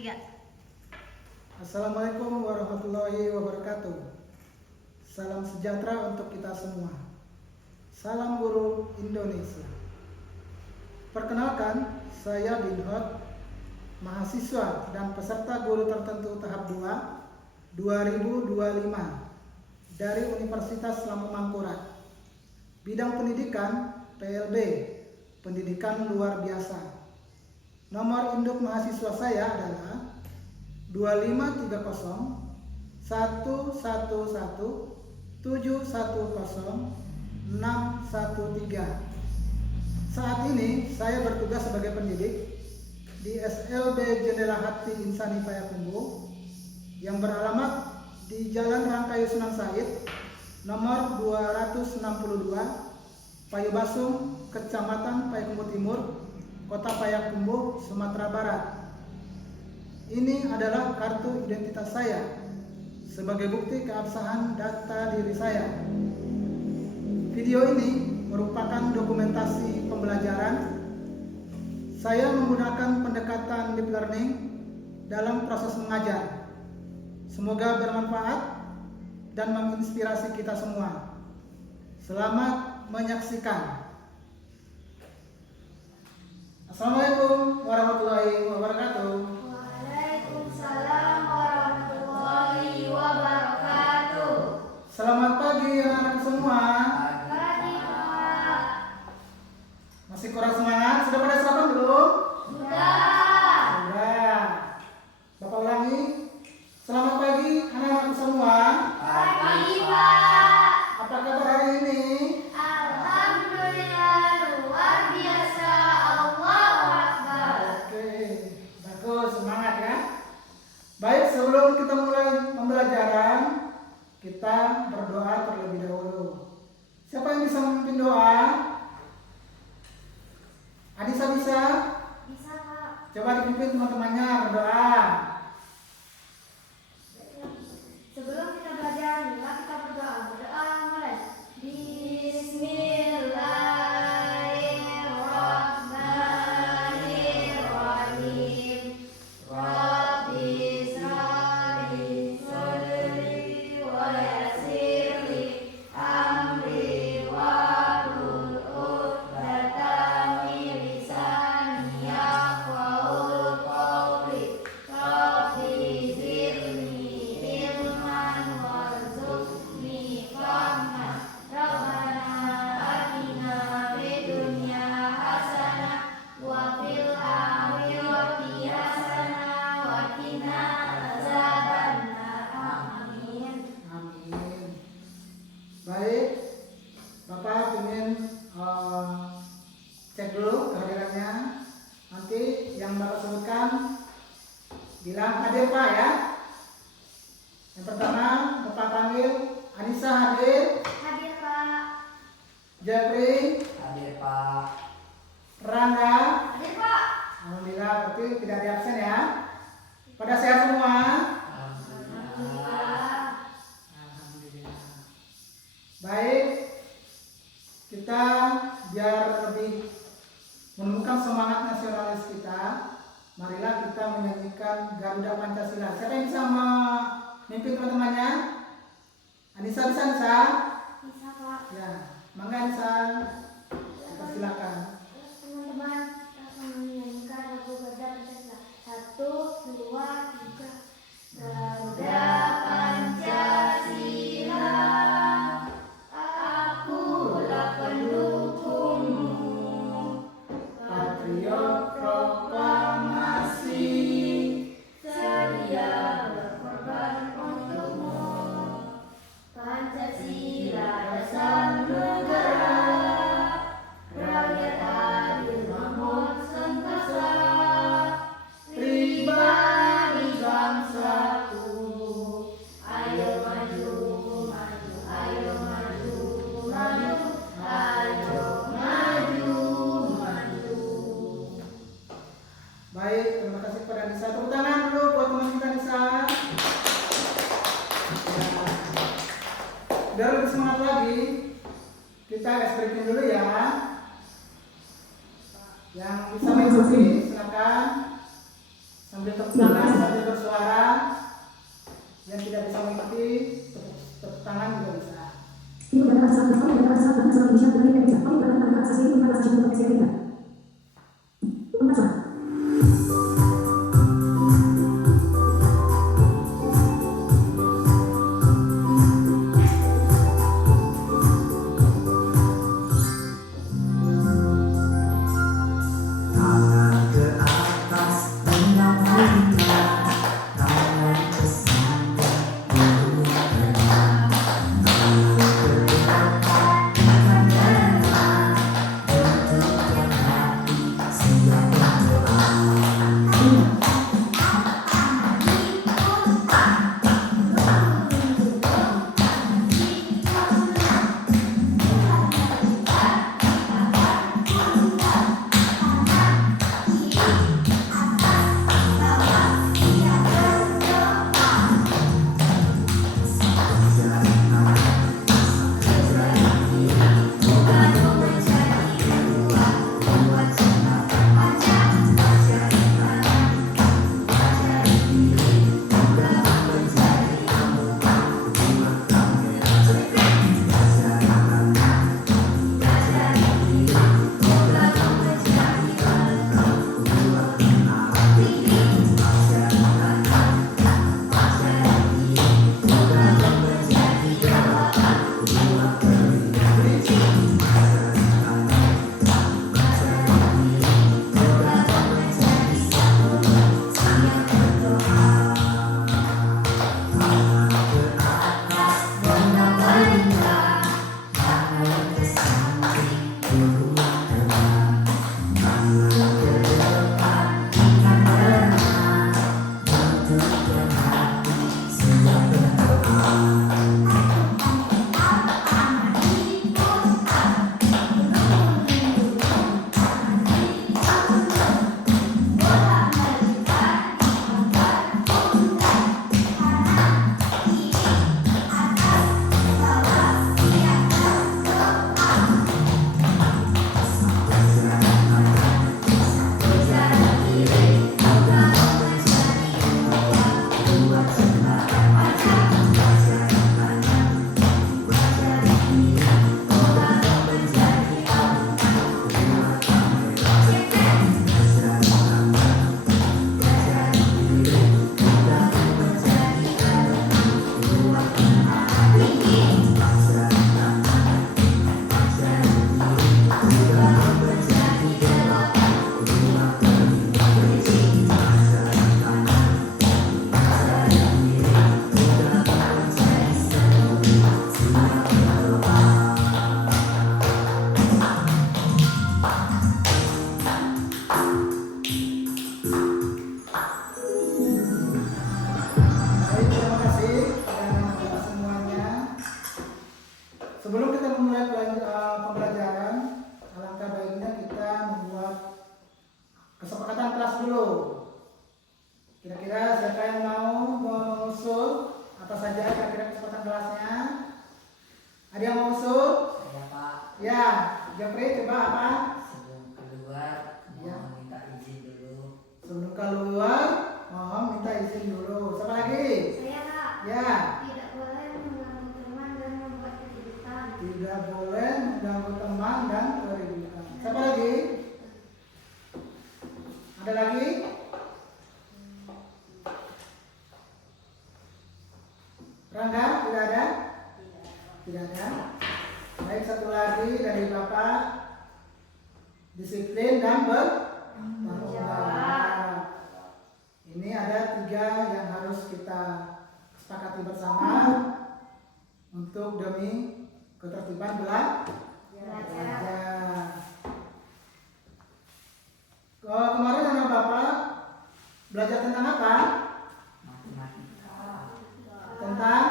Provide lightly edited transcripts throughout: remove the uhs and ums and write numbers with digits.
3. Assalamualaikum warahmatullahi wabarakatuh. Salam sejahtera untuk kita semua. Salam Guru Indonesia. Perkenalkan, saya Dinhot, mahasiswa dan peserta guru tertentu tahap 2 2025 dari Universitas Lampung Mangkurat. Bidang pendidikan PLB, pendidikan luar biasa. Nomor induk mahasiswa saya adalah 2530 111 710 613. Saat ini saya bertugas sebagai pendidik di SLB Jendela Hati Insani Payakumbuh yang beralamat di Jalan Rangkayu Sunan Said nomor 262 Payubasung, Kecamatan Payakumbuh Timur, Kota Payakumbuh, Sumatera Barat. Ini adalah kartu identitas saya sebagai bukti keabsahan data diri saya. Video ini merupakan dokumentasi pembelajaran. Saya menggunakan pendekatan deep learning dalam proses mengajar. Semoga bermanfaat dan menginspirasi kita semua. Selamat menyaksikan. Assalamualaikum warahmatullahi wabarakatuh. Waalaikumsalam warahmatullahi wabarakatuh. Selamat pagi anak-anak semua. Pagi, Pak. Masih kurang semangat? Sudah pada sarapan belum? Sudah. Sudah. Bapak ulangi. Selamat pagi anak-anak semua. Pagi, Pak. Apa kabar hari ini? Alhamdulillah luar biasa. Allahu Akbar. Oke, bagus, semangat ya. Baik, sebelum kita mulai pembelajaran, kita berdoa terlebih dahulu. Siapa yang bisa memimpin doa? Adisa bisa? Bisa, Pak. Coba dipimpin teman-temannya berdoa. Sebelum kita belajar, mari kita berdoa. Berdoa mulai. Bismillahirrahmanirrahim. Rabbi shrahli sadri wa yassir li amri wahlul 'uqdatam min lisani yafqahu qawli. Rabbi zidni ilman warzuqni fahma. Rabbana atina fid dunya hasanah wa fil akhirati hasanah wa qina azabannar. Amin. Amin. Baik, Bapak ingin cek dulu kehadirannya. Nanti yang Bapak sebutkan bilang hadir Pak ya. Yang pertama Bapak panggil Anissa hadir, Hadir, Pak. Jeffrey, Hadir Pak. Rangga. Hadir, Pak. Alhamdulillah, berarti tidak ada absen ya. Pada sehat semua. Alhamdulillah. Alhamdulillah. Baik, kita biar lebih menumbuhkan semangat nasionalis kita, marilah kita menyanyikan Garuda Pancasila. Siapa yang bisa memimpin teman-temannya? Anissa bisa? Bisa, Pak. Ya, mangga Anissa. Silakan. Teman-teman akan menyanyikan lagu Garuda Pancasila. 1, 2, 3. Garuda Pancasila, akulah pendukungmu. Patriot proklamasi, Sedia berkorban untukmu. Pancasila dasar negara, rakyat adil makmur sentosa, pribadi bangsaku. Ayo maju, maju, ayo maju, maju, ayo maju, maju. Baik, terima kasih kepada Anissa. Tepuk tangan dulu buat teman kita Anissa. Ya. Biar lebih semangat lagi, kita gas breaking dulu ya. Yang bisa mengikuti silakan sambil tepuk tangan. Yang tidak bisa mengikuti, tepuk tangan juga bisa. Itu adalah salah satu dari bahasa Indonesia dengan Indonesia. Kami berada pada asas ini adalah jumlah Indonesia. Pembaca. Baik, terima kasih kepada semuanya. Sebelum kita memulai pembelajaran, alangkah baiknya kita membuat kesepakatan kelas dulu. Kira-kira siapa yang mau mengusul apa saja kira-kira kesepakatan kelasnya? Ada yang mau usul? Saya Pak, Ya, Jeffrey coba apa? sebelum keluar Ya. mau minta izin dulu. Sebelum keluar, mohon minta izin dulu. Siapa lagi? Saya Kak, Ya, tidak boleh mengganggu teman dan membuat keributan. tidak boleh mengganggu teman dan keributan. Siapa lagi? Ada lagi? Rangga, tidak ada? Tidak ada. Baik, satu lagi dari Bapak. Disiplin dan bertanggung jawab. Ini ada 3 yang harus kita sepakati bersama untuk demi ketertiban belajar. Kemarin anak Bapak belajar tentang apa? Matematika, Tentang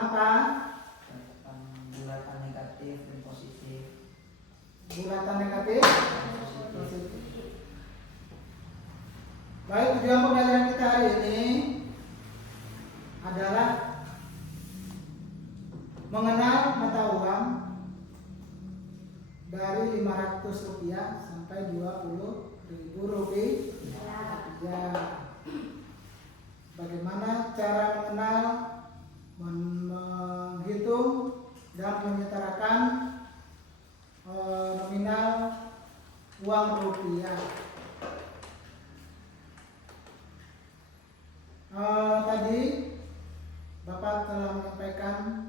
apa? tentang bulatan negatif dan positif. Bulatan negatif, positif. Baik, tujuan pembelajaran kita hari ini adalah mengenal mata uang dari Rp500 sampai Rp20.000. Ya. cara mengenal, menghitung dan menyetarakan nominal uang rupiah. Tadi Bapak telah menyampaikan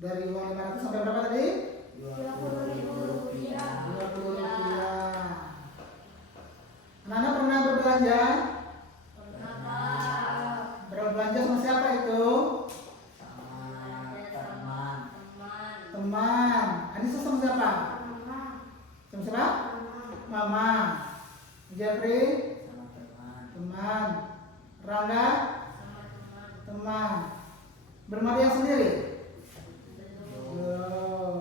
dari uang 500 sampai berapa tadi? 20.000 rupiah. 20 rupiah. Anak-anak pernah berbelanja? Berbelanja sama siapa itu? Sama teman. Teman. Anissa sama siapa? Sama siapa? Mama. Jeffrey? Sama teman. Teman. Rangga? Teman. Bermaria sendiri? Belum.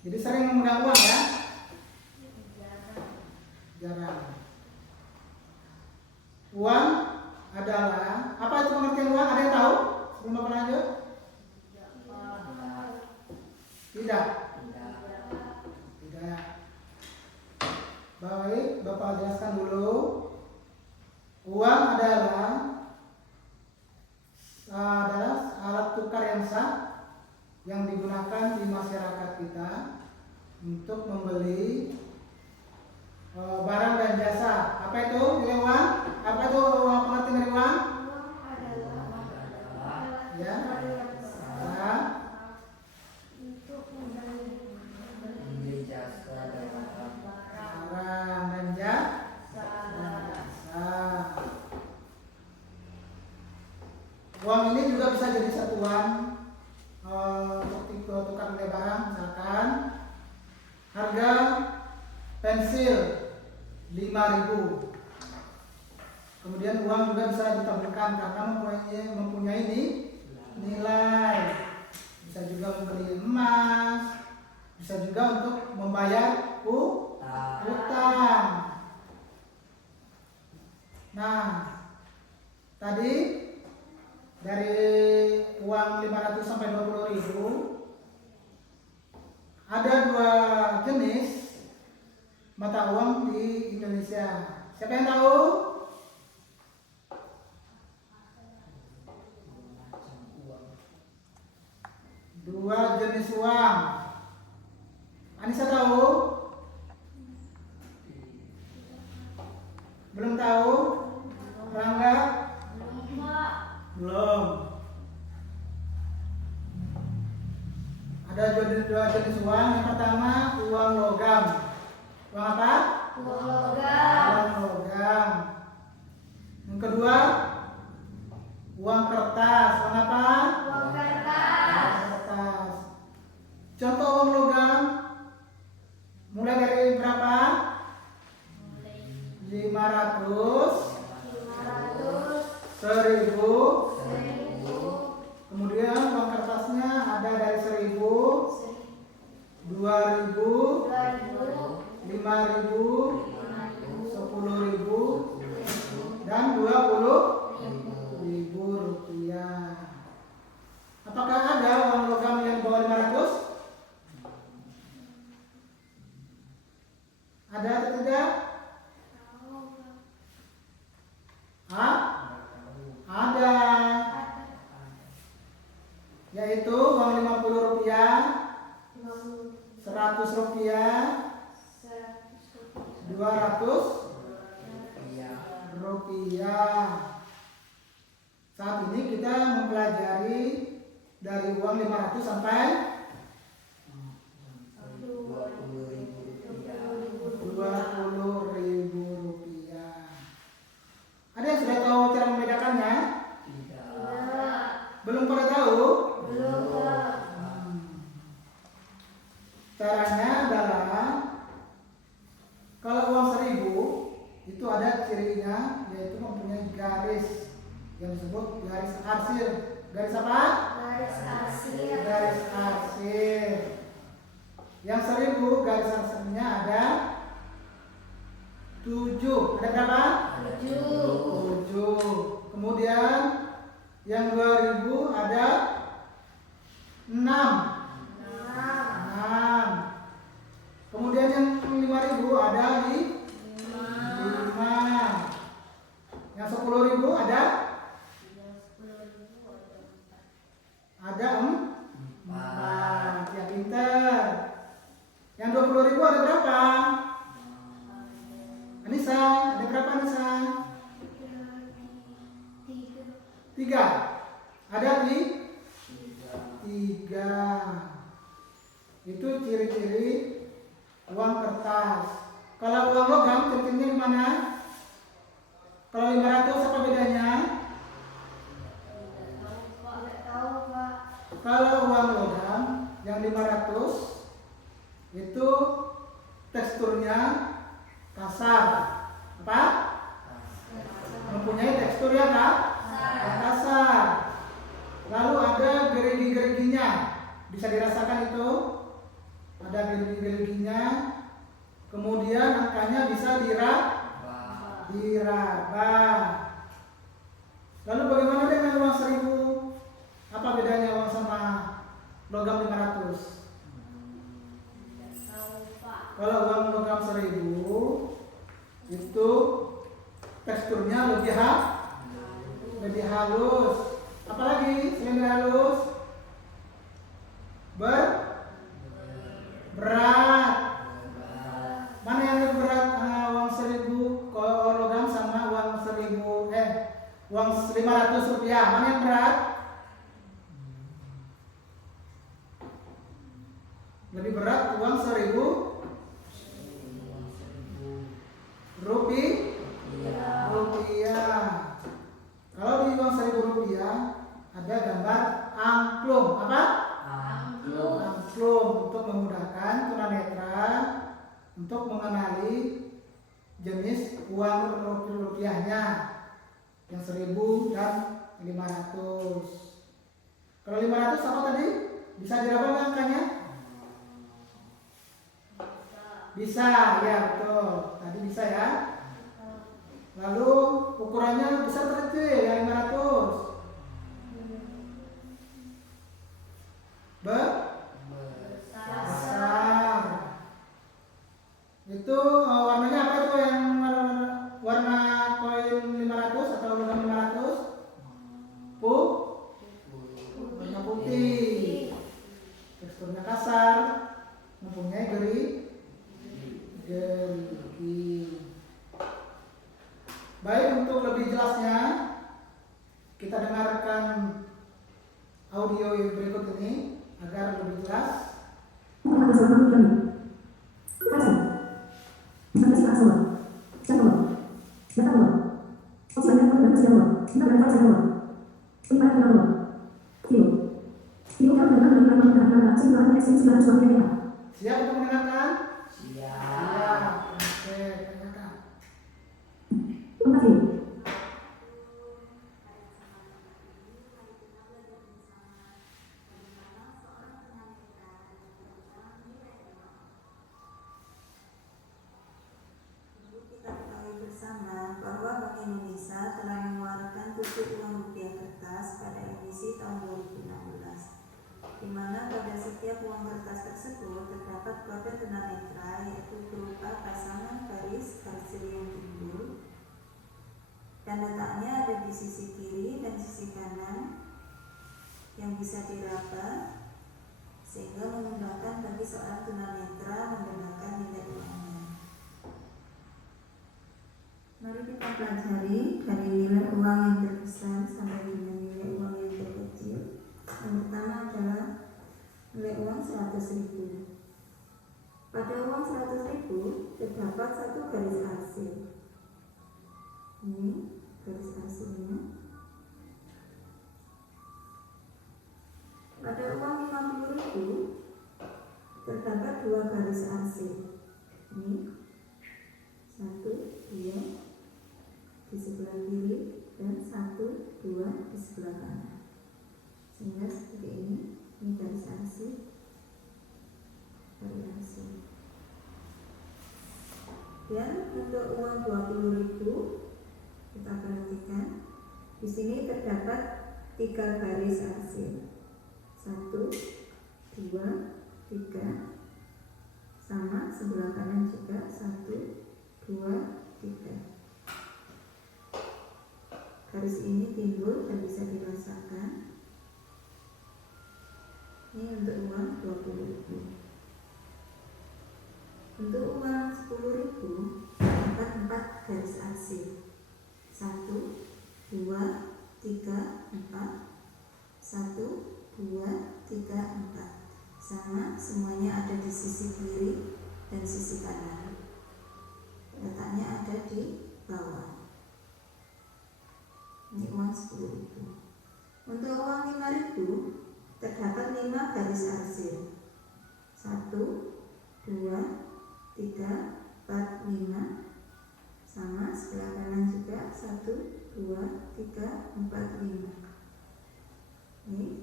Jadi sering memegang uang ya? Jarang. Uang adalah, apa itu pengertian uang? Ada yang tahu? Sebelum Bapak lanjut? Tidak. Tidak. Baik, Bapak jelaskan dulu. Uang adalah alat tukar yang sah yang digunakan di masyarakat kita untuk membeli barang dan jasa. Apa itu nilai uang? Apa itu pengertian dari uang? Ya. Membeli jasa dan Barang dan jasa. Uang ini juga bisa jadi satuan untuk tukar nilai barang. Misalkan harga pensil 5.000. Kemudian uang juga bisa ditaburkan karena mempunyai nilai. Bisa juga membeli emas, bisa juga untuk membayar utang. Nah, tadi dari uang 500 sampai 20.000 ada 2 jenis mata uang di Indonesia. Siapa yang tahu? macam uang. 2 jenis uang. Anissa tahu? Belum tahu? Rangga? Belum. Ada 2 jenis uang. Yang pertama uang logam. Uang apa? Uang logam. Yang kedua uang kertas. Uang apa? Uang kertas. Contoh uang logam mulai dari berapa? 500, 1.000. Kemudian uang kertasnya ada dari 1.000, 2.000, 5.000, 10.000, dan 20.000 rupiah. Apakah ada uang logam yang bawah 500? Ada atau tidak? Ada. Yaitu uang 50 rupiah, 100 rupiah, 200 rupiah. Saat ini kita mempelajari dari uang 500 sampai 20.000 rupiah. Ada yang sudah tahu cara membedakannya? Belum pada tahu? Caranya adalah kalau uang 1.000 itu ada cirinya, yaitu mempunyai garis yang disebut garis arsir. Garis apa? Garis arsir. Yang 1.000 garis arsirnya ada 7. Ada berapa? 7. Kemudian yang 2.000 ada 6. Kemudian yang 5.000 ada di 5. Yang berapa? Anissa, ada berapa Anissa? 3. Ada di 3. Itu ciri-ciri uang kertas. Kalau uang logam ciri-cirinya gimana? Kalau 500 apa bedanya? Tidak tahu, Pak. Kalau uang logam yang 500 itu teksturnya kasar. Apa? Mempunyai tekstur ya Kak? Kasar. Lalu ada gerigi-geriginya. Bisa dirasakan itu? Ada gerigi-geriginya. Kemudian angkanya bisa diraba. Lalu bagaimana dengan uang 1000? Apa bedanya uang sama logam 500? Kalau uang logam 1000 itu teksturnya lebih halus. Apalagi selain halus? Berat. Mana yang lebih berat? Uang 1000 kalau logam sama uang 500 rupiah. Mana yang berat? Lebih berat uang 1000 rupiah. Kalau di uang 1000 rupiah ada gambar angklung. Apa? Angklung untuk memudahkan tunanetra untuk mengenali jenis uang rupiahnya yang 1000 dan 500. Kalau 500 apa tadi? Bisa diraba nggak angkanya? Bisa, ya betul. Tadi bisa ya. Lalu ukurannya besar atau kecil yang 500? Besar. Itu warnanya apa itu yang warna koin 500 atau logam 500? Warna putih. Teksturnya kasar, mempunyai gerigi. Baik, untuk lebih jelasnya kita dengarkan audio yang berikut ini agar lebih jelas. Siap untuk mendengarkan? Siap. Oke, dengarkan. Kita ketahui bersama bahwa Bank Indonesia telah mengeluarkan tutup uang rupiah kertas pada emisi tahun 2016, di mana pada setiap uang kertas tersebut terdapat kode tunanetra yaitu berupa pasangan garis yang timbul dan letaknya ada di sisi kiri dan sisi kanan yang bisa diraba sehingga memudahkan bagi seorang tunanetra membedakan nilai uangnya. Mari kita pelajari dari nilai uang yang terbesar sampai dengan nilai uang yang terkecil. Yang pertama adalah nilai uang 100.000. Pada uang 100.000 terdapat satu garis arsir. Ini garis arsirnya. Pada uang 50.000 terdapat dua garis arsir. Ini 1, 2 di sebelah kiri dan 1, 2 di sebelah kanan. Sehingga seperti ini garis arsir, garis arsir. Dan untuk uang 20.000 kita perhatikan di sini terdapat 3 garis arsir. 1, 2, 3 sama sebelah kanan juga 1, 2, 3. Garis ini timbul dan bisa dirasakan. Ini untuk uang 20.000. Untuk di sisi kiri dan sisi kanan. Letaknya ada di bawah. Ini uang 10.000. Untuk uang 5.000 terdapat 5 garis arsir. 1, 2, 3, 4, 5. Sama sebelah kanan juga 1, 2, 3, 4, 5. Ini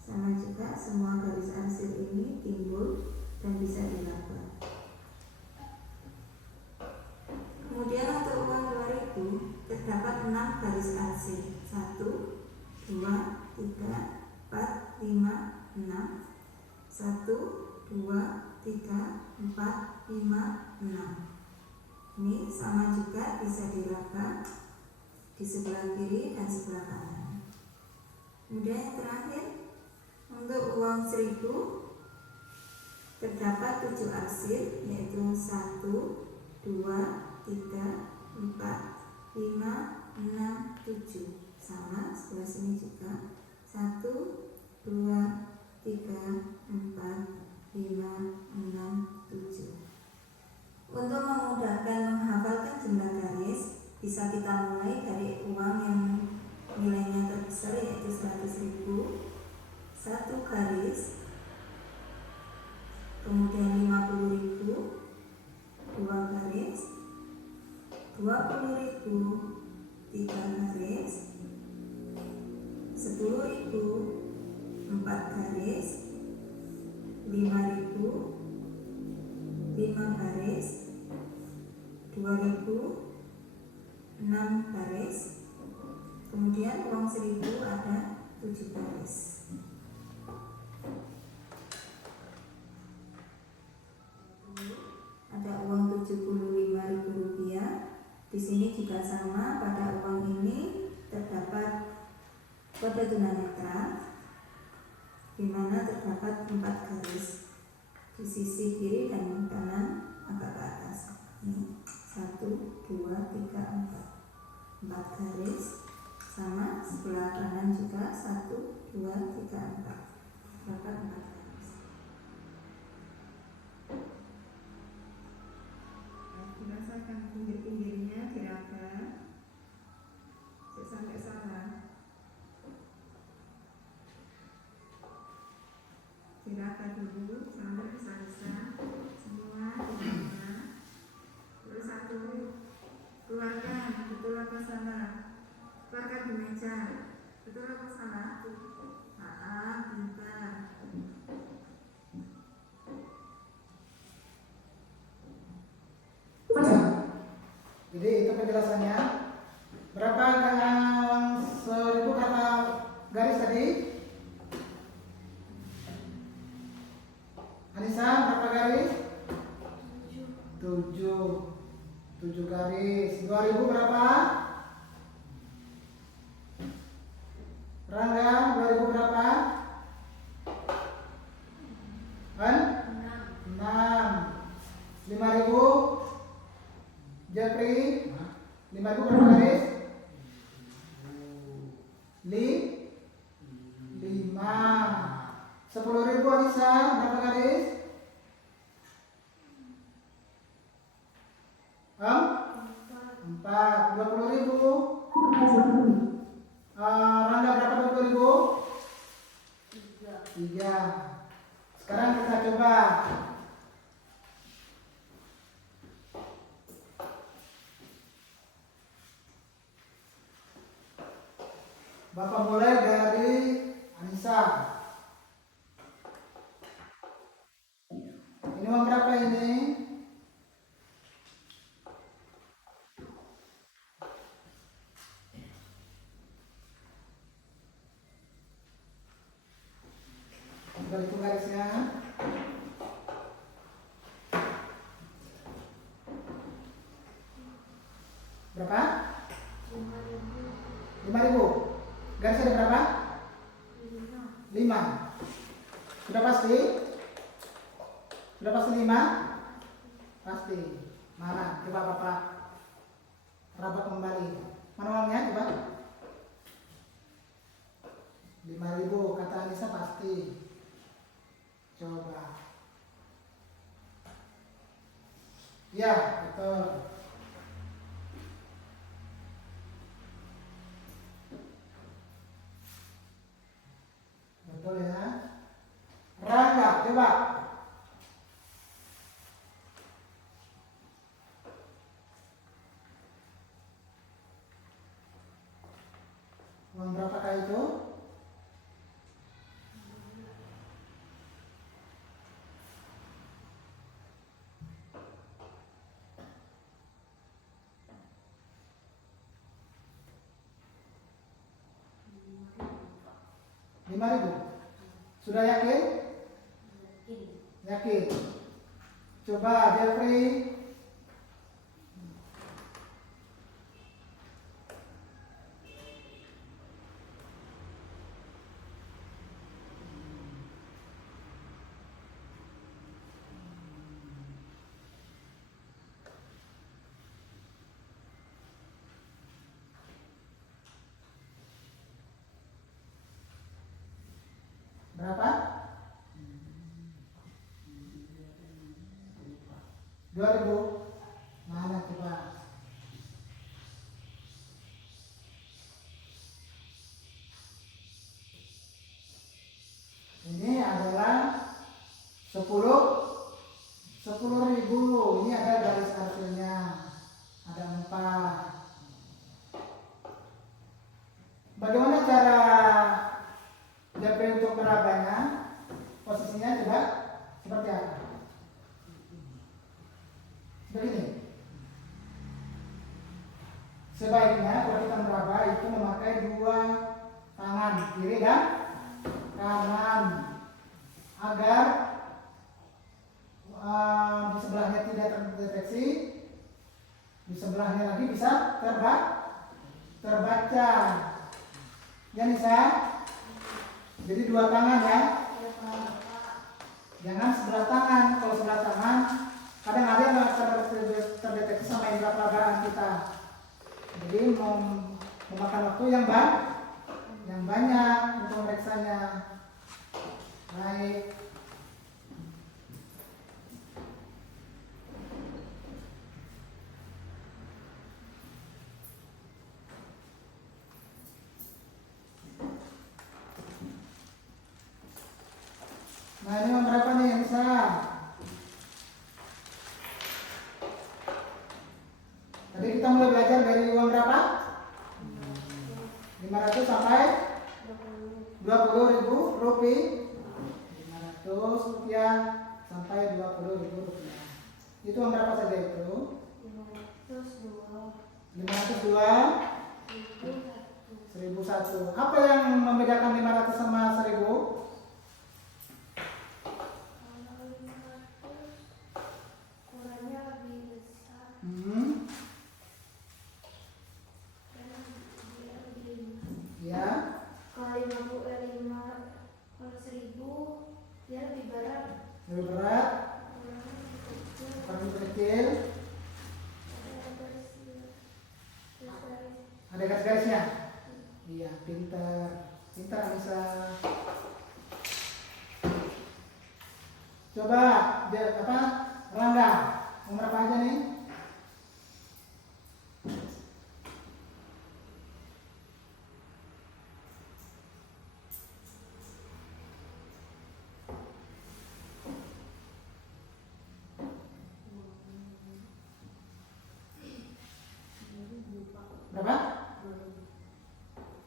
sama juga, semua garis arsir ini timbul dan bisa dilaba. Kemudian untuk uang 2.000 terdapat 6 garis arsir. 1, 2, 3, 4, 5, 6. 1, 2, 3, 4, 5, 6. Ini sama juga bisa diraba di sebelah kiri dan sebelah kanan. Kemudian yang terakhir, untuk uang 1.000 terdapat 7 arsir, yaitu 1, 2, 3, 4, 5, 6, 7. Sama sebelah sini juga 1, 2, 3, 4, 5, 6, 7. Untuk memudahkan menghafalkan jumlah garis, bisa kita mulai dari uang yang nilainya terbesar, yaitu 100.000. 1 garis, kemudian 50.000, 2 garis, 20.000, 3 garis, 10.000, 4 garis, 5.000, 5 garis, 2.000, 6 garis, kemudian uang 1.000 ada 7 garis. Ada uang 75.000 rupiah. Di sini juga sama, pada uang ini terdapat kode tunanetra, di mana terdapat 4 garis di sisi kiri dan kanan agak ke atas. Ini 1, 2, 3, 4. 4 garis, sama sebelah kanan juga 1, 2, 3, 4. Terdapat 4 garis. Dirasakan pinggir-pinggirnya diraba sampai salah. Diraba dulu sampai bisa-bisa semua di mana. Terus 1, keluarkan, betul apa salah? Keluarkan di meja, betul apa salah? Pintar. Jadi itu penjelasannya. Berapa uang 1.000, berapa garis tadi? Anissa, berapa garis? 7 garis. 2.000 berapa? Rangga, 2.000 berapa? 6. 5.000? Jeffrey, 5.000 berapa garis? 5. 10.000 Anissa, berapa garis? 4. 20.000? Rangga, berapa 20.000? 3. Sekarang kita coba. Bapak mulai dari Anissa. Ini uang berapa ini? Sudah itu garisnya. Berapa? 5.000. Garis ada berapa? 5. Sudah pasti? Sudah pasti 5? Pasti. Mana? Coba Bapak raba kembali. Mana uangnya? Coba. 5.000 kata Anissa pasti. Coba. Ya, betul. Betul ya. Rangga, coba. Uang berapakah itu? Rp5.000. Sudah yakin? Yakin. Coba Jeffrey. Berapa? 2.000. Mana coba? Ini adalah 10.000. Ini ada garis hasilnya. Ada 4. Bagaimana cara Jeffrey untuk merabanya? Posisinya coba seperti apa? Begini. Sebaiknya kalau kita meraba itu memakai 2 tangan, kiri dan kanan, agar di sebelahnya tidak terdeteksi, di sebelahnya lagi bisa terbaca. Ya Nisa? Jadi 2 tangan ya. Jangan sebelah tangan. Kalau sebelah tangan kadang ada yang terdeteksi sama indera peragaan kita. Jadi memakan waktu yang banyak untuk memeriksanya. Baik. Nah ini uang berapa nih yang bisa? Tadi kita mulai belajar dari uang berapa? 500 sampai 20.000 rupiah. 500 rupiah sampai 20.000 rupiah. Itu uang berapa saja itu? 502. 1.001. Apa yang membedakan 500 sama 1.000? Ya. Kalau 50, kalau 1.000 dia lebih berat. Lebih berat. Lebih kecil. Ada garis-garisnya. Iya, pintar. Pintar Anissa. Coba Rangga, nomor apa aja nih? Berapa?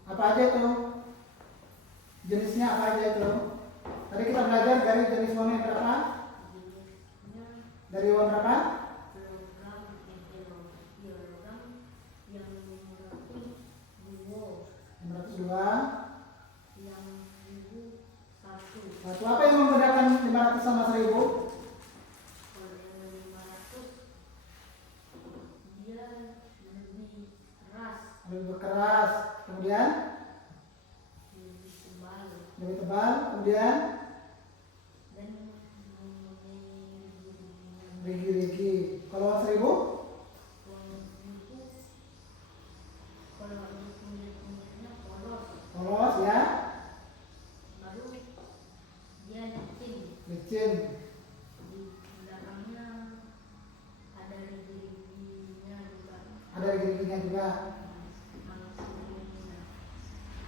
Apa aja itu? Jenisnya apa aja itu? Tadi kita belajar dari jenis uang yang berapa? Dari uang berapa? 502. Satu. Apa yang membedakan 500 sama 1.000? Lebih keras. Kemudian lebih tebal. Kemudian rigi-rigi. Kalau 1.000? Polos ya. Licin. Di belakangnya ada gerigi-geriginya juga.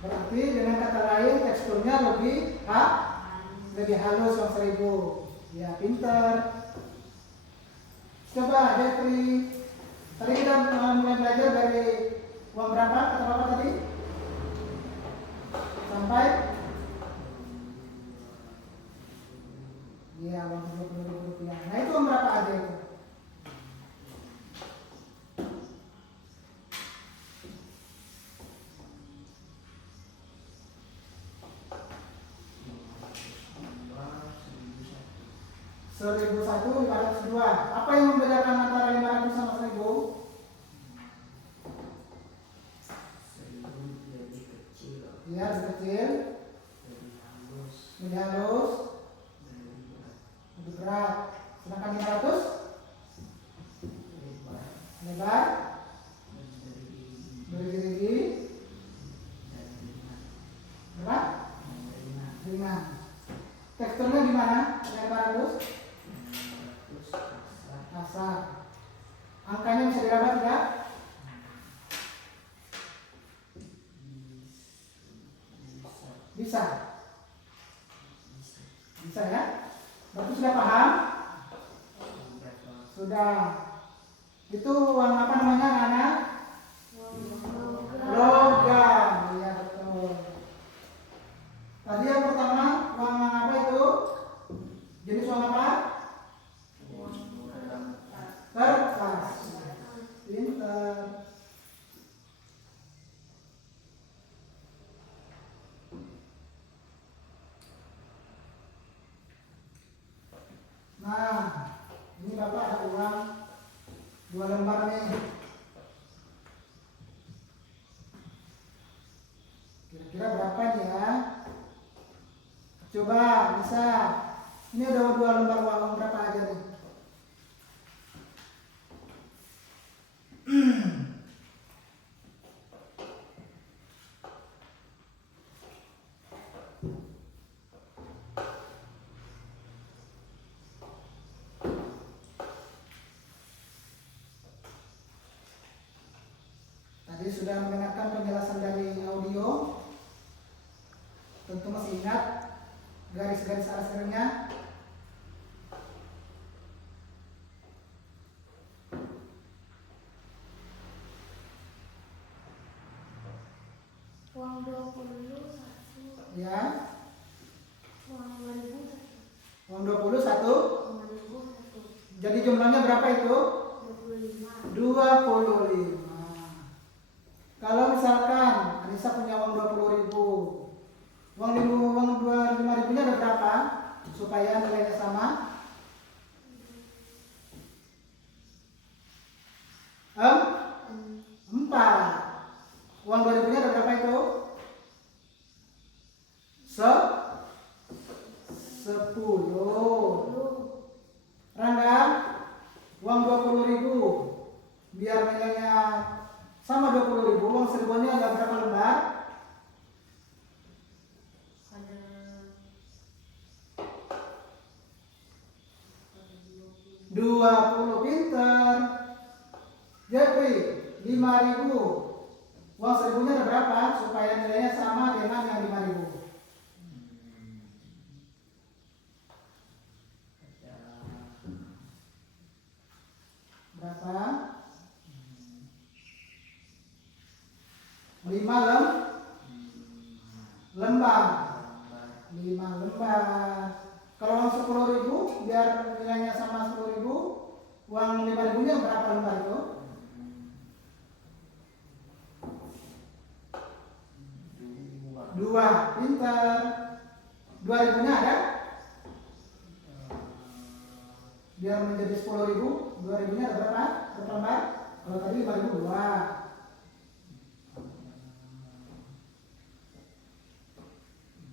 Berarti dengan kata lain teksturnya lebih halus uang 1000. Ya, pinter. Coba Jeffrey, tadi kita mulai belajar dari uang berapa, kata Bapak tadi? Sampai? Iya, uang 20.000 rupiah. Nah itu uang berapa aja itu? Seribu satu, 502. Apa yang membedakan antara 500 sama 1000? 1000 lebih kecil, Iya, lebih kecil, lebih halus, lebih halus, lebih berat, lebih berat. Sedangkan 500 lebar, lebar, bergerigi, bergerigi, dan ringan, berat, ringan. ringan. Teksturnya gimana? 500 500 kasar, kasar. Angkanya bisa diraba tidak? bisa, Bisa. bisa. Bisa ya? Berarti sudah paham? Berapa? Sudah. Itu uang apa namanya, anak? Logam. Logam. Iya betul. Tadi yang pertama uang apa itu? Jenis uang apa? Kertas. Pinter. Nah, ini Bapak ada uang 2 lembar nih. Kira-kira berapa nih ya? Coba bisa. Ini ada 2 lembar uang berapa aja nih? Tadi sudah mendengarkan penjelasan dari audio. Tentu masih ingat garis-garis alasnya. Uang 20 satu. Ya, Uang 2000 satu. uang 20 satu. Uang 2000 satu. Jadi jumlahnya berapa itu? 25. 25. Kalau misalkan Anissa punya uang 20.000, uang 25.000-nya ada berapa? Supaya nilainya sama. 4. Uang 2.000-nya ada berapa itu? 10. Rangga, uang 20.000, biar nilainya sama 20.000, uang 1.000-nya ada berapa lembar? Ada 20. Pinter. Jeffrey, 5.000. Uang 1.000-nya ada berapa? Supaya nilainya sama dengan yang 5.000. Berapa? 5 lembar. 5 lembar. Kalau uang 10.000, biar nilainya sama 10.000, uang 5.000-nya berapa lembar itu? 2. Pinter. 2.000-nya ada? Biar menjadi 10.000, 2.000-nya ada berapa? Berapa lembar? Kalau tadi 5.000, 2.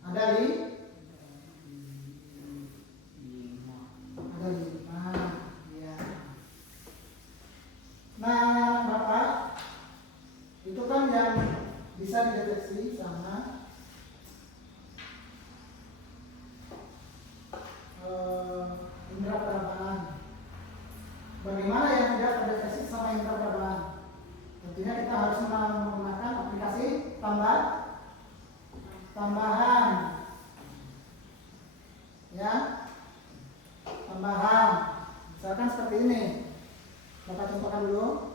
Ada li? Ada 5. Ya. Nah, Bapak, itu kan yang bisa dideteksi sama indera perabaan. Bagaimana yang tidak terdeteksi sama indera perabaan? Tentu Artinya kita harus menggunakan aplikasi tambahan. Ya. Tambahan. Misalkan seperti ini. Bapak contohkan dulu.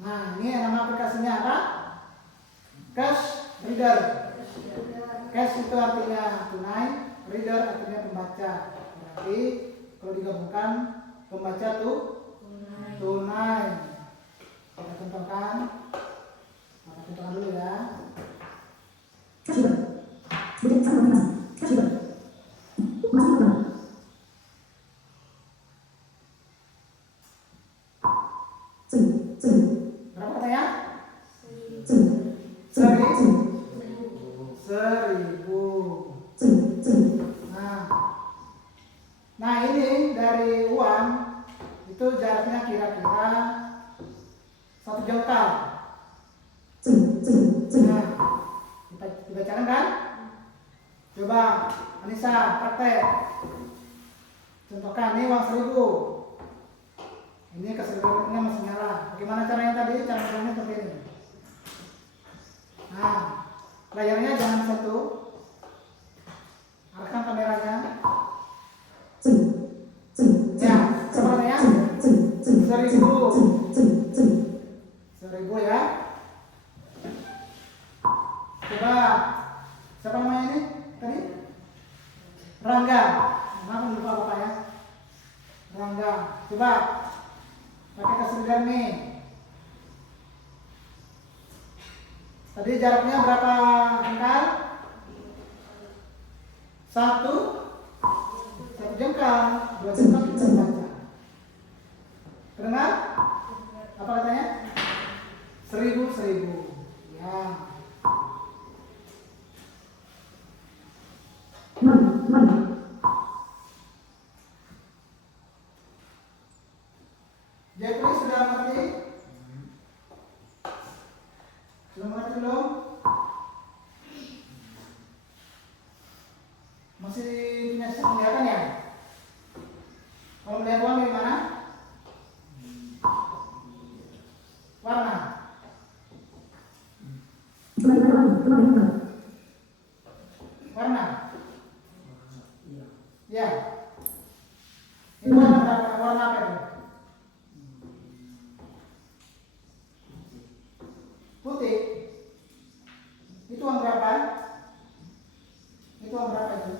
Nah, ini nama aplikasinya apa? Cash Reader. Cash itu artinya tunai, reader artinya pembaca. Berarti kalau digabungkan pembaca tuh tunai. Kita contohkan. Kita contohkan dulu ya. Berapa katanya? 1.000. Nah ini dari uang itu jaraknya kira-kira 1 jengkal. Nah, dibacakan kan? Coba Anissa praktek. Contohkan ini uang 1.000. Ini keseluruhannya masih nyala. Bagaimana caranya tadi? Caranya seperti ini. Nah, layarnya jangan sentuh. Arahkan kameranya. Ya, seperti ya. 1.000 ya. Coba siapa namanya ini tadi? Rangga. Kenapa lupa bapak ya? Rangga. Coba pakai keseluruhan nih. Tadi jaraknya berapa jengkal? 1 jengkal. 2 jengkal kita baca. Kedengar? Apa katanya? 1.000. Ya. Jeffrey sudah mengerti? Sudah mengerti belum? Masih punya penglihatan ya? Kalau melihat uang dari mana? Warna. Warna. Ya. Ini warna apa itu? Putih. Itu uang berapa? Itu uang berapa itu?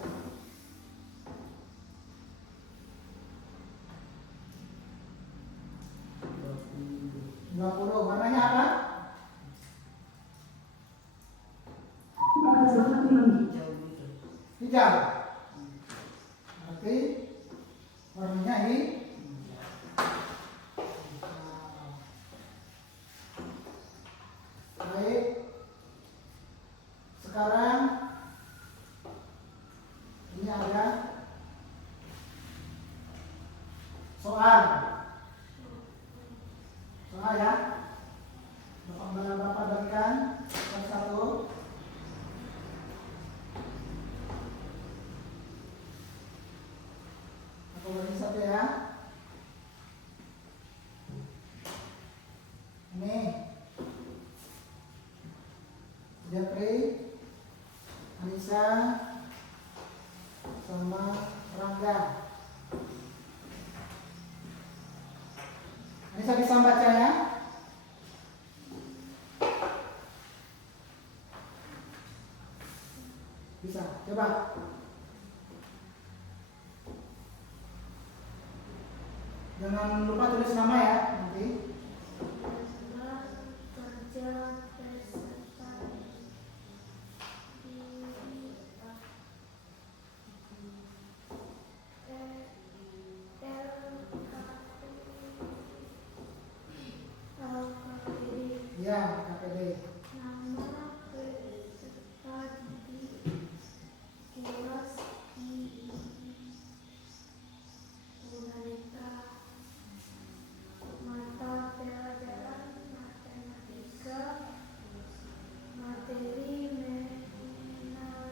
$20. Warnanya apa? Hijau. Berarti warnanya baik. Sekarang ini ada soal ya. Bapak berikan yang satu. Aku beri satu ya. Ini Jeffrey, Anissa, sama Rangga. Anissa bisa bacanya? Bisa, coba. Jangan lupa tulis nama ya nanti. Ya, KPD. Nama peserta didik kelas I Tunanetra. Mata pelajaran matematika, materi nominal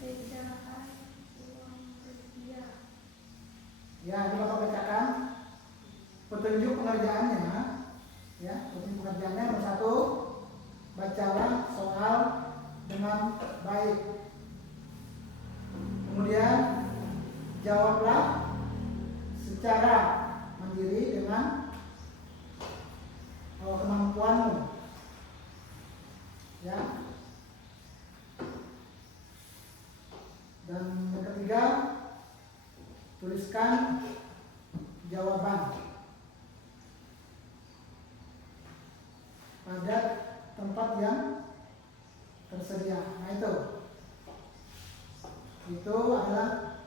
pecahan uang rupiah. Ya, ini Bapak bacakan petunjuk pengerjaannya. Ya, petunjuk pengerjaannya nomor 1, bacalah soal dengan baik. Kemudian jawablah secara mandiri dengan kemampuanmu. Ya. Dan yang ketiga, tuliskan jawaban pada tempat yang tersedia. Nah, itu adalah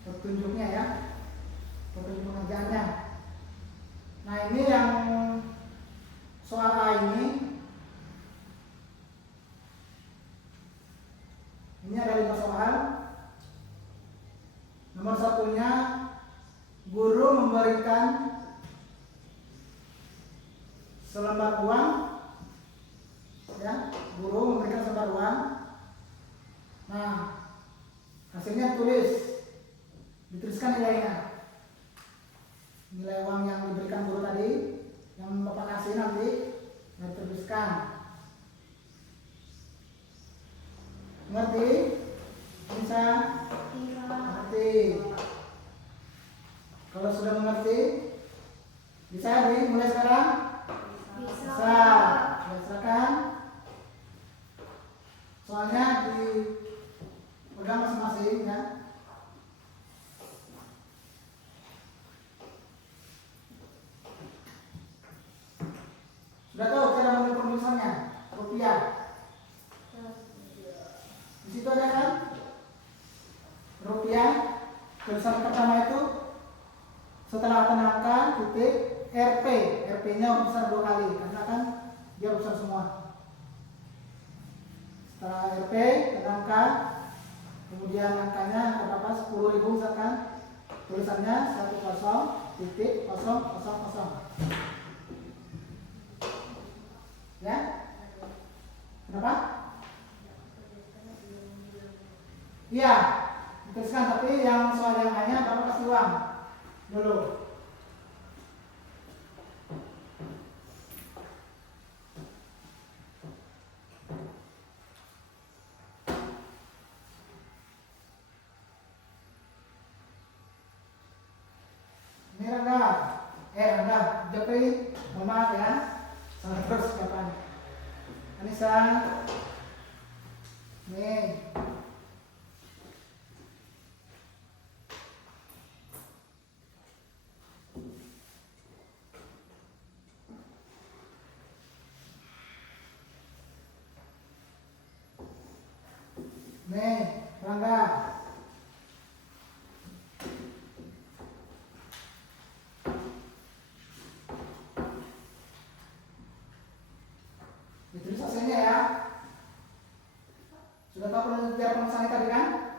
petunjuknya ya, petunjuk pengerjaannya. Nah, ini yang soal A ini ada 5 soal. Nomor 1-nya, guru memberikan selembar uang. Ya, guru memberikan selembar uang. Nah, hasilnya dituliskan nilainya. Nilai uang yang diberikan guru tadi, yang Bapak kasih nanti dituliskan. Mengerti? Bisa? Mengerti? Kalau sudah mengerti, bisa dimulai sekarang? Bisa. Silakan. Soalnya dipegang masing-masing ya. Sudah tahu cara menentukan penulisannya? Rupiah. Di situ ada kan? Rupiah. Tulisan pertama itu setelah angka titik RP. RP-nya besar 2 kali karena kan dia besar semua. Setelah RP angka, kemudian angkanya berapa? 10.000 misalkan. Tulisannya 10.000. Ya? Kenapa? Iya, dituliskan, tapi yang soal yang hanya Bapak kasih uang dulu. Ini Rangga, Jepri, Mama ya. Salah terus kapan? Anissa, nih. Nih, Rangga. Ditulis hasilnya ya. Sudah tahu cara penulisannya tadi kan?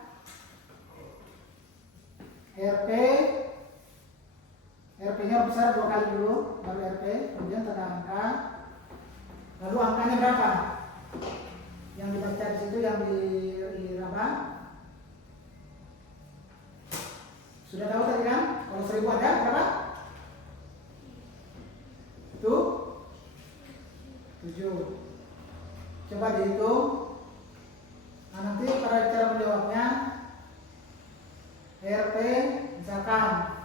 RP-nya besar 2 kali dulu, baru RP, kemudian tanda angka. Lalu angkanya berapa? Yang dibaca di situ, yang diraba. Sudah tahu tadi kan? Kalau 1000 ada berapa? Itu 7. Coba dihitung. Nah, nanti pada cara menjawabnya RP misalkan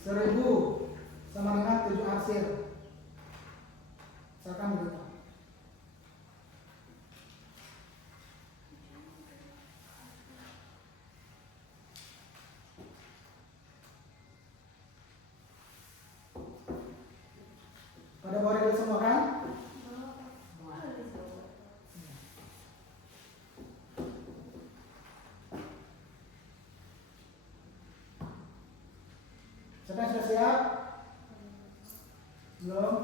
1000 sama dengan 7 arsir. Misalkan begitu. Pada boleh dulu semua kan? Siapa yang sudah siap? Belum?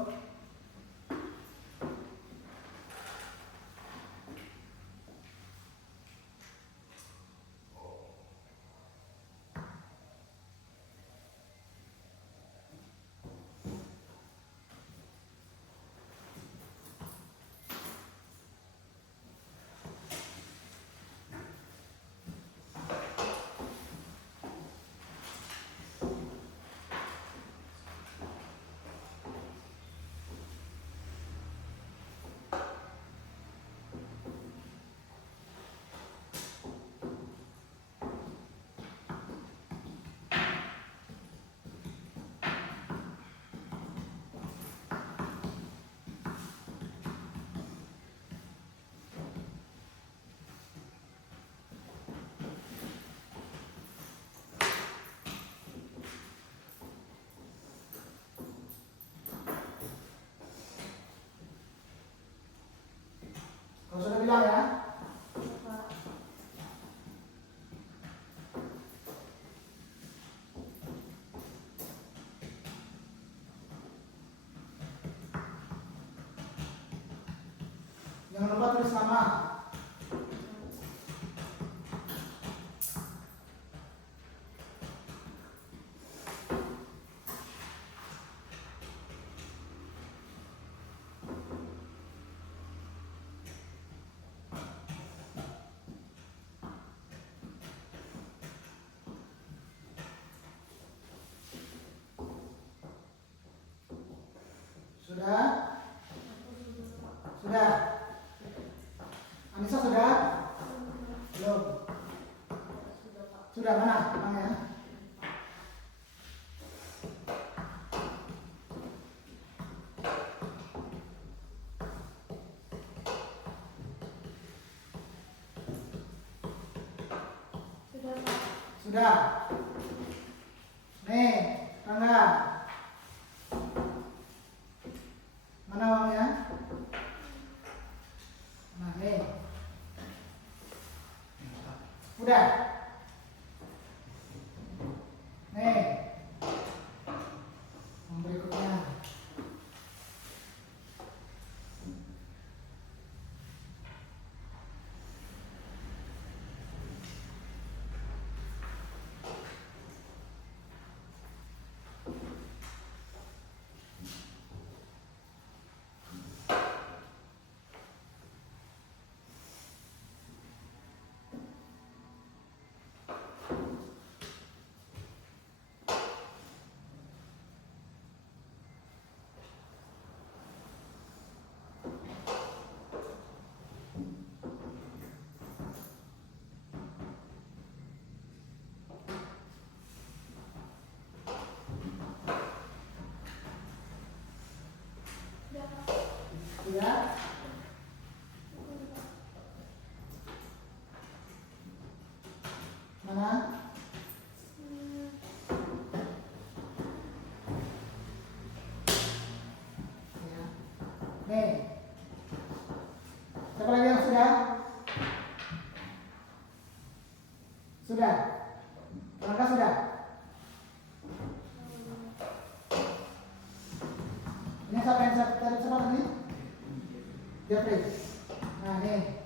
Jangan lupa tulis nama. Sudah? Sudah? Anissa sudah? Belum? Sudah mana? Mana ya? Sudah, Pak. Sudah? Nih, Rangga. Mana uangnya? Nah, nih. Udah? Nih. Yang berikutnya. Sudah, Pak. Sudah? Mana? Ya. Nih. Siapa lagi yang sudah? Sudah? Rangga sudah? Ini siapa yang siapa tadi? Jeffrey. Nah, nih.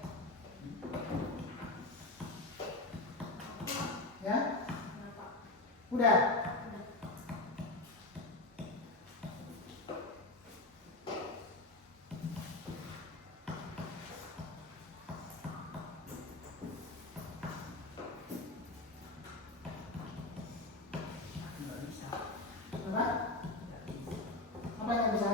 Ya? Udah? Nggak bisa. Apa? Apa yang nggak bisa?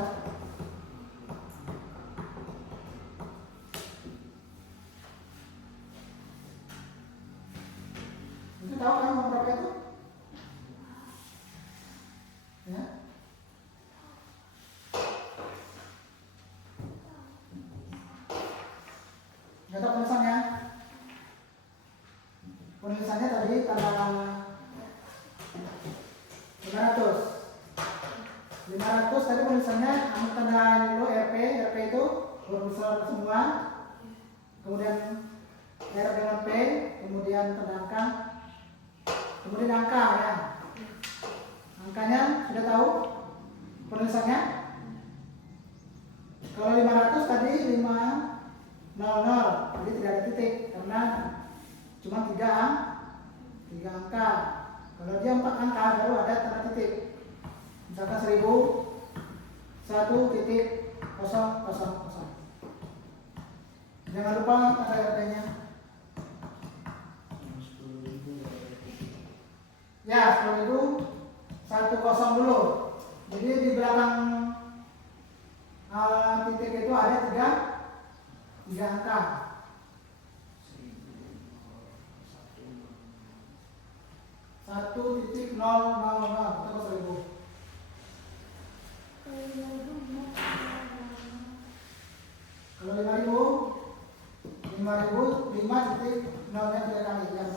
Itu tahu kan uang berapa itu? Ya? Nggak tahu penulisannya? Penulisannya tadi tanggal 500. 500 tadi penulisannya ambil tanda dulu RP itu berbesar semua. Kemudian R dengan P, kemudian tanda angka, kemudian angka ya. Angkanya sudah tahu penulisannya? Kalau 500 tadi 500, jadi tidak ada titik karena cuma 3 angka. Kalau dia 4 angka baru ada tanda titik. Misalkan 1000 1.000. Jangan lupa ada RT-nya. Ya, 10.000 100 dulu. Jadi di belakang titik itu ada 3 angka. 1.000 atau 1000. Kalau 5.000 5.0-nya 3 kali ya.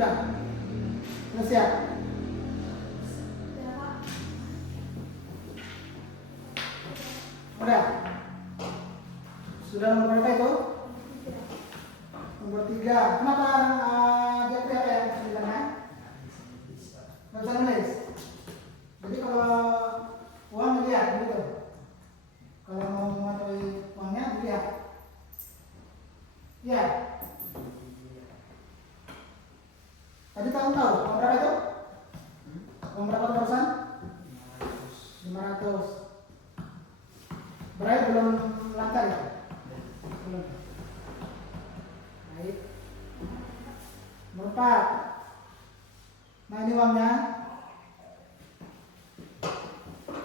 Sudah? Sudah siap? Udah? Sudah nomor berapa itu? Nomor 3. Kenapa Jeffrey apa yang bilangnya? Nggak bisa nulis. Jadi kalau uang dilihat begitu. Kalau mau mengatur uangnya dilihat. Iya. Tadi tahu uang berapa itu? Uang berapa barusan? 500. Berarti belum lancar ya? Belum. Baik. Nomor 4. Nah ini uangnya.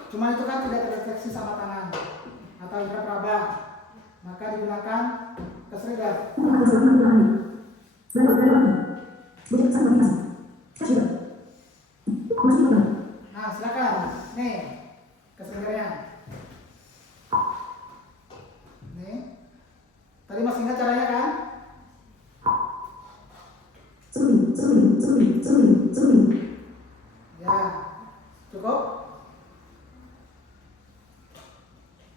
Cuma itu kan tidak terdeteksi sama tangan atau iraba, maka digunakan cash reader. Nah silakan. Nih cash readernya. Nih. Tadi masih ingat caranya kan? Ya, cukup?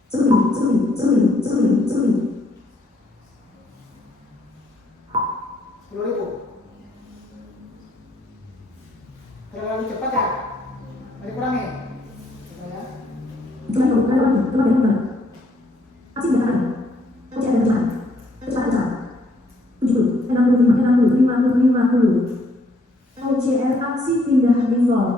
Rp10.000. Terlalu cepat ya? Mari kurangi. Ya. OCR aksi pindah default.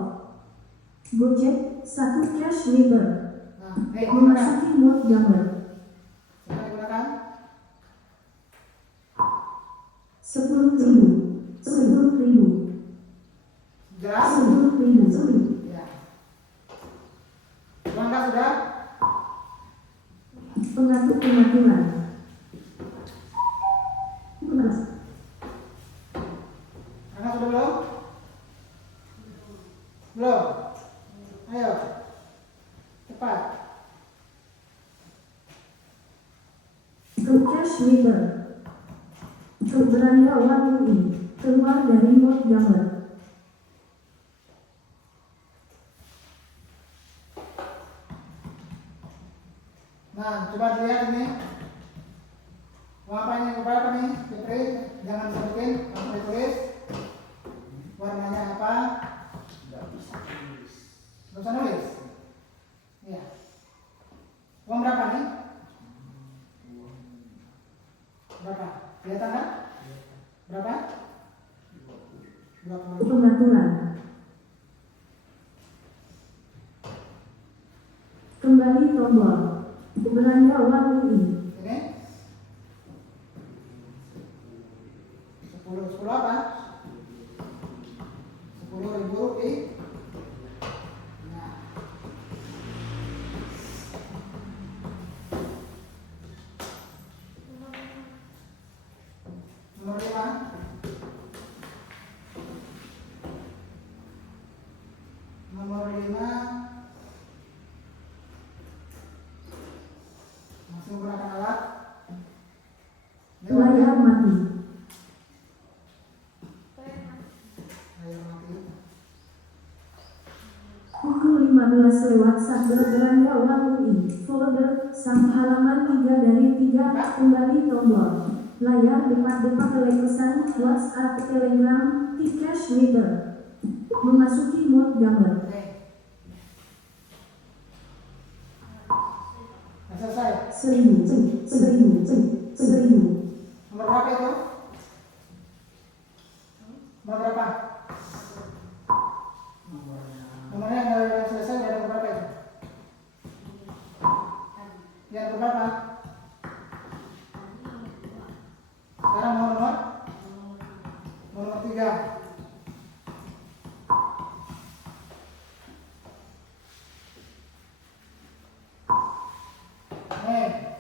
Gojek 1 cash reader. Nah, nih, Memasuki mode gambar. silakan digunakan. 10.000. Jelas? 10.000. Ya. Langkah sudah? Pengatur pengaturan. Langkah sudah belum? Belum? Ayo. Cepat. Cash reader. Beranda warna keluar dari mode gambar. Nah, coba dilihat ini. Warna ini berapa nih? Fitri, jangan disebutin, langsung ditulis. Warnanya apa? Nggak bisa tulis. Nggak usah nulis. Iya. Uang berapa nih? Berapa? Kelihatan kan? Berapa? 20. Pengaturan. Kembali tombol. Beranda warna Ini 10 apa? 10.000 rupiah. Nah. Nomor 5. Nomor 5 masih menggunakan alat. Ini layar mati. Layar mati. Pukul 15:01 beranda warna folder halaman 3 dari 3 kembali tombol. Layar depan pesan WhatsApp Telegram cash reader. Memasuki mode gambar. Oke. Nah, selesai. 1000. Nomor berapa itu? Nomor berapa? Nomornya yang selesai udah nomor berapa itu? Yang berapa? Sekarang mau nomor 3.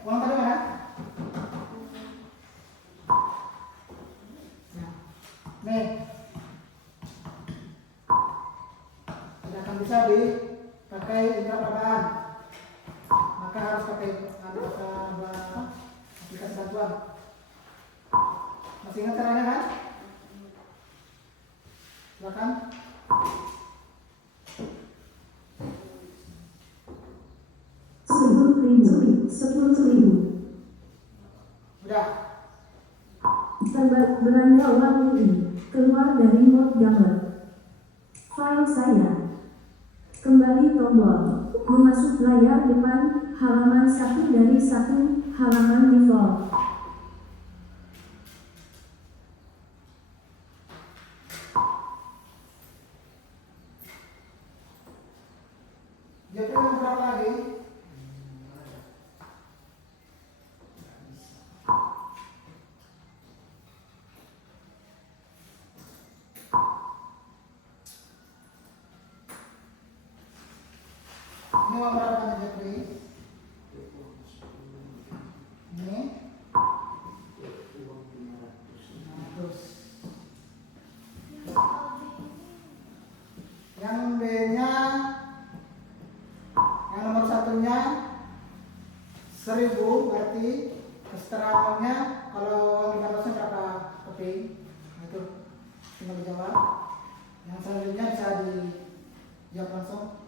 Uang tadi mana? Nah, nih, tidak akan bisa dipakai indra perabaan, maka harus pakai aplikasi bantuan. Masih ingat caranya kan? Beranda uang UI keluar dari mode gambar. File saya. Kembali tombol. Memasuk layar depan halaman 1 dari 1 halaman default. Jadi yang berapa lagi? Ini uang berapa nih Jeffrey? Ini 500. Yang B-nya, yang nomor satunya 1000, berarti setara uangnya kalau uang 500 berapa keping? Nah, itu tinggal dijawab. Yang selanjutnya bisa dijawab langsung.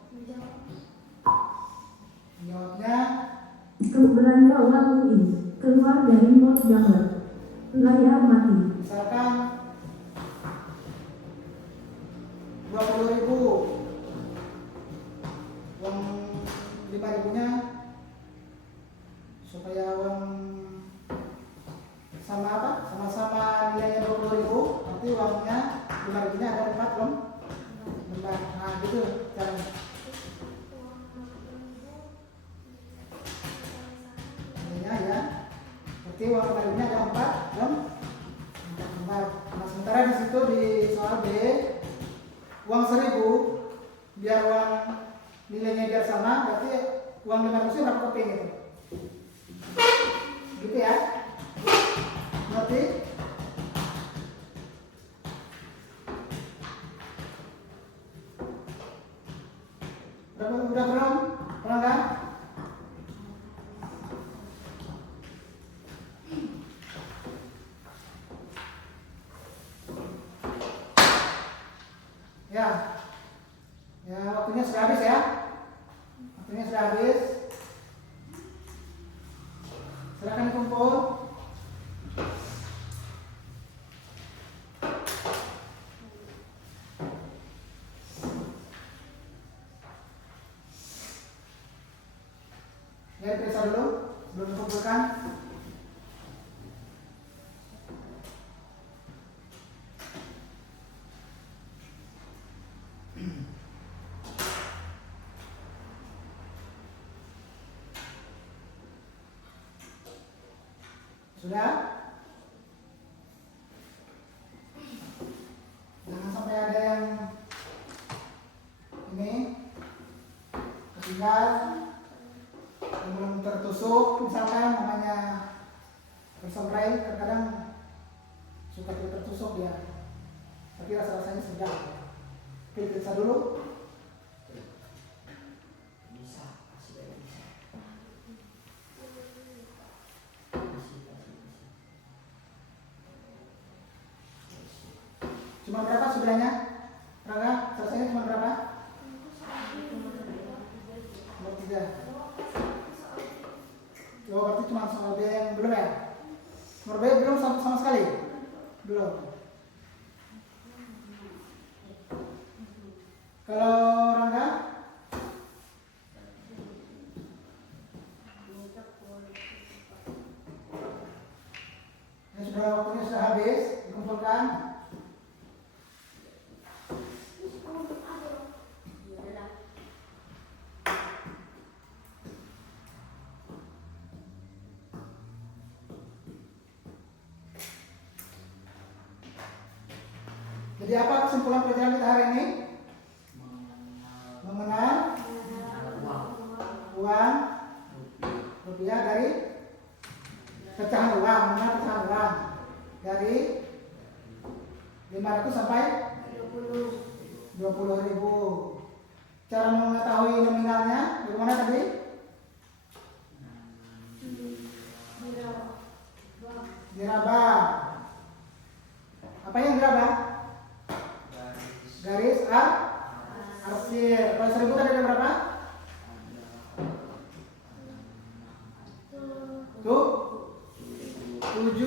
Jawabnya Beranda uang UI keluar dari mode gambar. Layar mati. misalkan 20.000, uang 5.000-nya supaya uang sama apa? Sama-sama nilainya 20.000, berarti uangnya 5.000-nya ada 4 belum? 4. Nah, gitu caranya. Nilainya ya. Berarti uang 5.000-nya ada 4 belum? 4. Nah, sementara di situ di soal B uang 1000 biar uang nilainya biar sama, berarti uang 500 berapa keping gitu. Gitu ya. Berarti udah belum? Belum kan? Ya. Ya, waktunya sudah habis ya. Waktunya sudah habis. Silakan dikumpul. Ya, periksa dulu sebelum dikumpulkan. Sudah? Jangan sampai ada yang ini ketinggal, yang belum tertusuk, misalkan namanya berserai, terkadang suka tertusuk dia, tapi rasa-rasanya sedang. Oke, periksa dulu. Bisa, sudah bisa. Cuma berapa sudahnya? Rangga, selesainya cuma berapa? Nomor 3. Oh, berarti cuma soal B yang belum ya? Nomor B belum sama sekali? Belum. Kalau Rangga? Ya, sudah, waktunya sudah habis, dikumpulkan. Jadi apa kesimpulan pelajaran kita hari ini? Mengenal uang rupiah dari pecahan uang, mengenal pecahan uang dari 500 sampai 20.000. Cara mengetahui nominalnya bagaimana tadi? Diraba. Apa yang diraba? Garis arsir. Kalau 1000 tadi ada berapa? Tuh 7.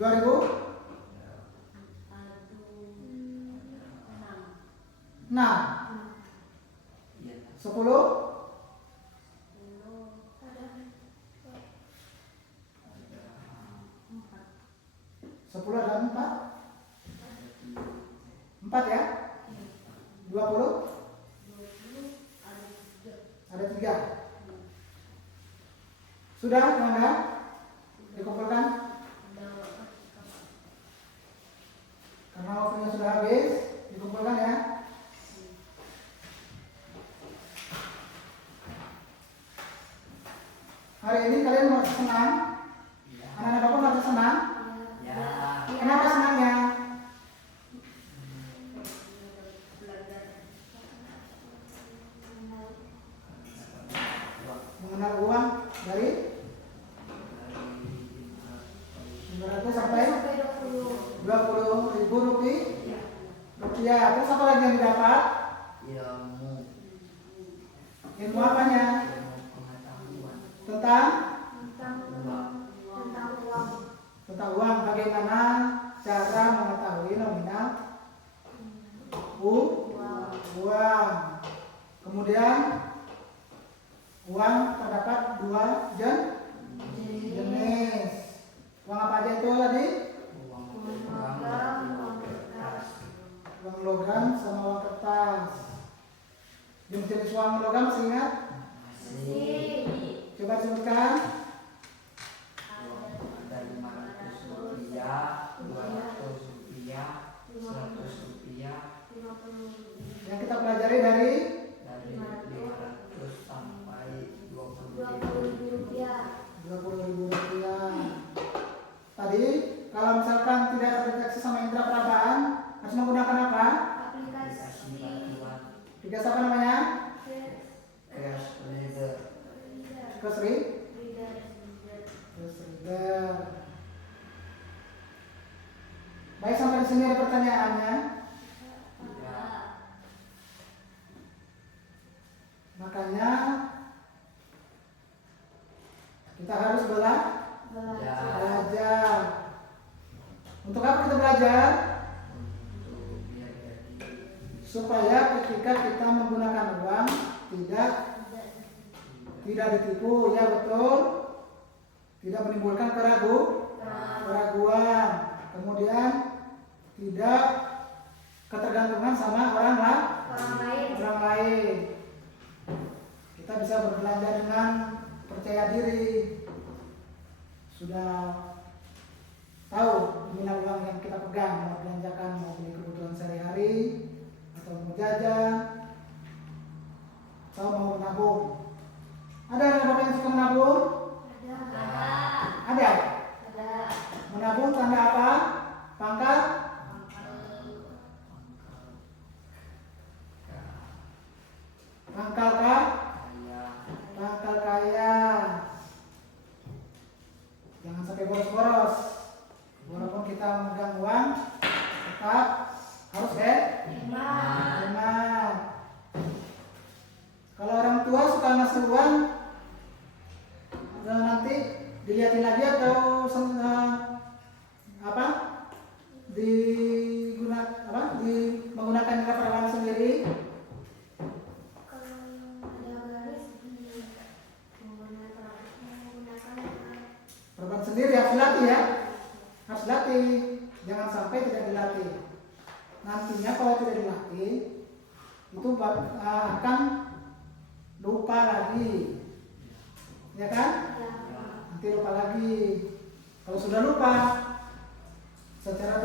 2006. Iya. 10. 10 ada 4. 4 ya. 20 ada 3. Sudah teman-teman dikumpulkan? Karena waktunya sudah habis, dikumpulkan ya. Hari ini kalian merasa senang? Anak-anak Bapak merasa senang? Ya. Kenapa senangnya? Mengenal uang dari 500 sampai 20.000 rupiah. Terus apa lagi yang didapat? Ilmu. Ilmu apanya? Ilmu pengetahuan. Tentang Uang. tentang uang. Bagaimana cara mengetahui nominal uang. Kemudian uang terdapat 2 jenis. Uang apa aja itu tadi? Uang logam. Uang logam sama uang kertas. Jenis uang logam masih ingat? Coba sebutkan. Ada 500 rupiah, 200 rupiah, 100 rupiah, Yang kita pelajari dari dari 500 sampai 20.000 rupiah. 20.000 rupiah. Tadi kalau misalkan tidak terdeteksi sama indera perabaan, harus menggunakan apa? aplikasi bantuan Aplikasi apa namanya? cash reader. Cash reader. Baik, sampai di sini ada pertanyaannya. Ya. Makanya kita harus belajar. Untuk apa kita belajar? Untuk biar jadi Supaya ketika kita menggunakan uang tidak ditipu, ya betul. Tidak menimbulkan keraguan. Kemudian tidak ketergantungan sama orang lain. Kita bisa berbelanja dengan percaya diri. Sudah tahu nominal uang yang kita pegang, mau belanjakan, mau beli kebutuhan sehari-hari, atau mau jajan, atau mau menabung. Ada anak bapak yang suka menabung? Ada. Menabung tanda apa? Pangkat? Pangkal kah? Pangkal kaya. Jangan sampai boros-boros. Walaupun kita memegang uang, tetap harus hemat. Kalau orang tua suka ngasih uang, nanti dilihatin lagi atau menggunakan indera perabaan sendiri. Perabaan sendiri harus dilatih ya, harus dilatih. Jangan sampai tidak dilatih. Nantinya kalau tidak dilatih, itu akan lupa lagi, ya kan? Nanti lupa lagi. Kalau sudah lupa, secara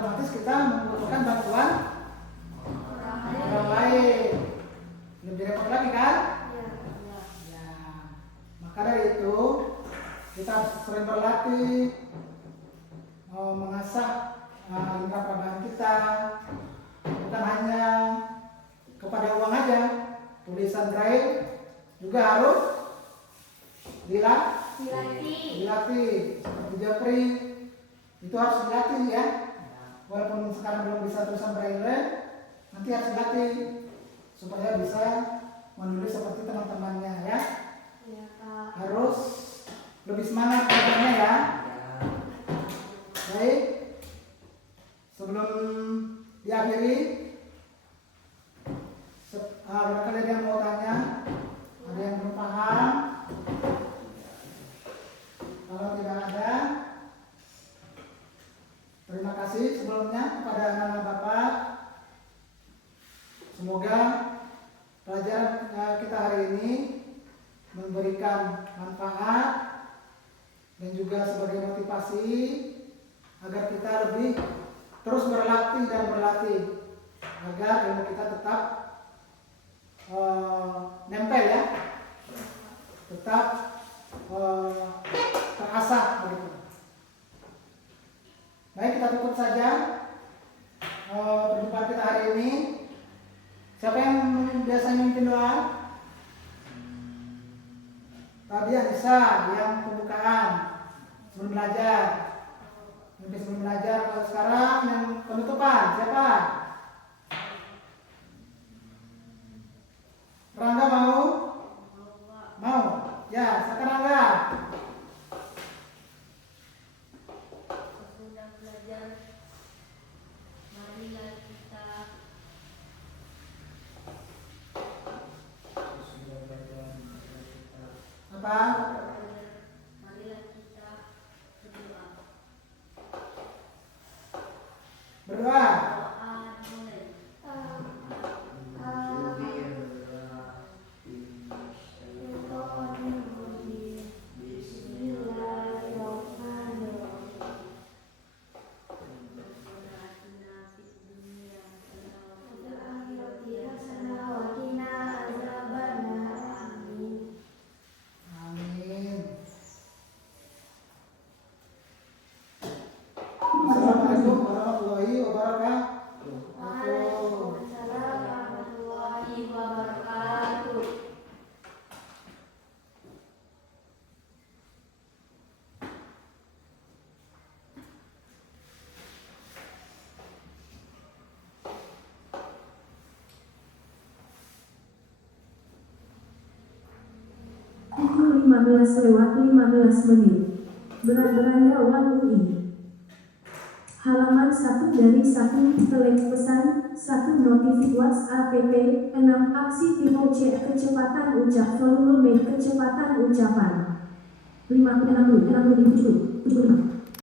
otomatis kita membutuhkan bantuan orang lain. Lebih repot lagi kan? Ya. Maka dari itu kita harus sering berlatih, mengasah indera perabaan kita. Bukan hanya kepada uang aja, tulisan braille juga harus dilatih. Seperti Japri itu harus dilatih ya. Walaupun sekarang belum bisa tulisan braille, nanti harus dilatih supaya bisa menulis seperti teman-temannya ya. Harus lebih semangat belajarnya ya. akhiri. Barangkali ada yang mau tanya, ada yang belum paham. Kalau tidak ada, terima kasih sebelumnya kepada anak-anak Bapak. Semoga pelajaran kita hari ini memberikan manfaat dan juga sebagai motivasi agar kita lebih terus berlatih dan berlatih agar ilmu kita tetap nempel ya, tetap terasah begitu. Baik, kita tutup saja perjumpaan kita hari ini. Siapa yang biasanya memimpin doa? Tadi Anissa yang pembukaan sebelum belajar. Mungkin sebelum belajar. Kalau sekarang yang penutupan siapa? Rangga mau? Mau? Ya, silakan Rangga. Sesudah belajar, marilah kita Apa? marilah kita berdoa. Berdoa. Doa mulai. Amin. Assalamualaikum warahmatullahi wabarakatuh. Waalaikumsalam warahmatullahi wabarakatuh. Pukul 15:15. Beranda Wan UI. Halaman 1 dari 1, teleks pesan, 1 notifikasi WhatsApp app, 6 aksi tipe C kecepatan ucap volume kecepatan ucapan. 5 60 60